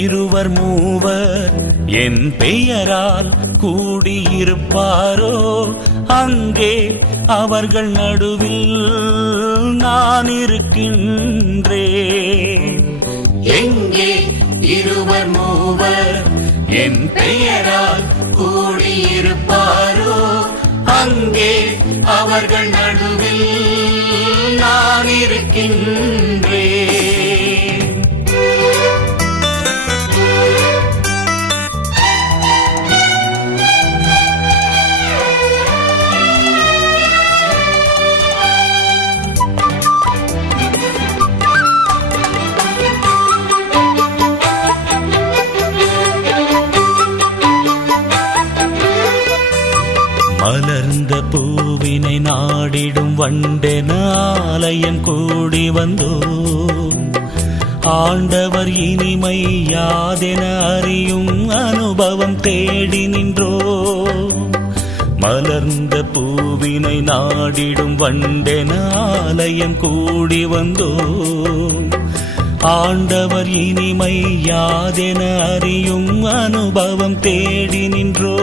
இருவர் மூவர் என் பெயரால் கூடியிருப்பாரோ அங்கே அவர்கள் நடுவில் நான் இருக்கின்றேன். எங்கே இருவர் மூவர் என் பெயரால் கூடியிருப்பாரோ அங்கே அவர்கள் நடுவில் நான் இருக்கின்றேன். மலர்ந்த பூவினை நாடிடும் வண்டென ஆலயம் கூடி வந்தோ ஆண்டவர் இனிமை யாதென அறியும் அனுபவம் தேடி நின்றோ. மலர்ந்த பூவினை நாடிடும் வண்டென ஆலயம் கூடி வந்தோ ஆண்டவர் இனிமை யாதென அறியும் அனுபவம் தேடி நின்றோ.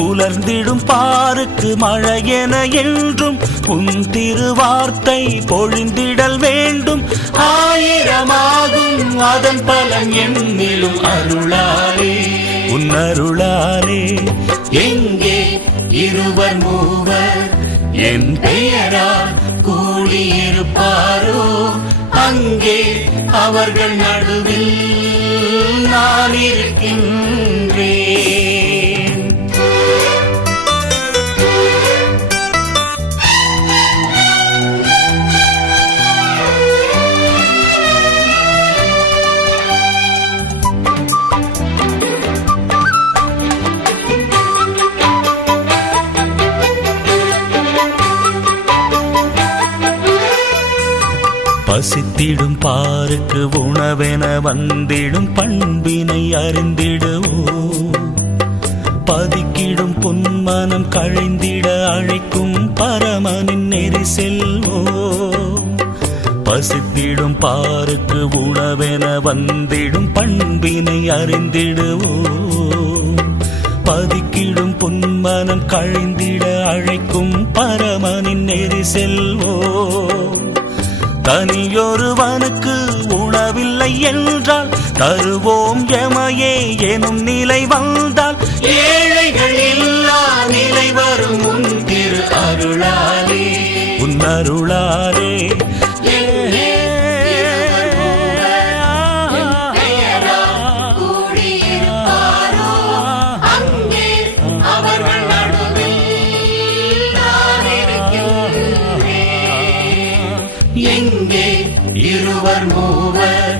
உலர்ந்திடும் பாருக்கு மழையென என்றும் உன் திருவார்த்தை பொழிந்திடல் வேண்டும். ஆயிரமாகும் அதன் பலன் என்னிலும் அருளாலே உன் அருளாலே. எங்கே இருவர் மூவர் என் பெயரால் கூடியிருப்பாரோ அங்கே அவர்கள் நடுவில் நான் இருக்கின்றேன். பசித்திடும் பாருக்கு உணவென வந்திடும் பண்பினை அறிந்திடுவோ. பதிக்கிடும் பொன்மனம் கழிந்திட அழைக்கும் பரமனின் நெறி செல்வோ. பசித்திடும் பாருக்கு உணவென வந்திடும் பண்பினை அறிந்திடுவோ. பதிக்கிடும் பொன்மனம் கழிந்திட அழைக்கும் பரமனின் நெறி செல்வோ. தனியொருவனுக்கு உணவில்லை என்றால் தருவோம் எமையே எனும் நிலை வந்தால் ஏழைகள் இல்லா நிலை வரும் உன் திரு அருளாலே உன் அருளாலே. எங்கே இருவர் மூவர்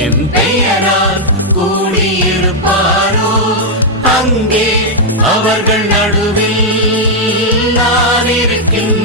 என் பெயரால் கூடியிருப்பாரோ அங்கே அவர்கள் நடுவில் நான் இருக்கின்றேன்.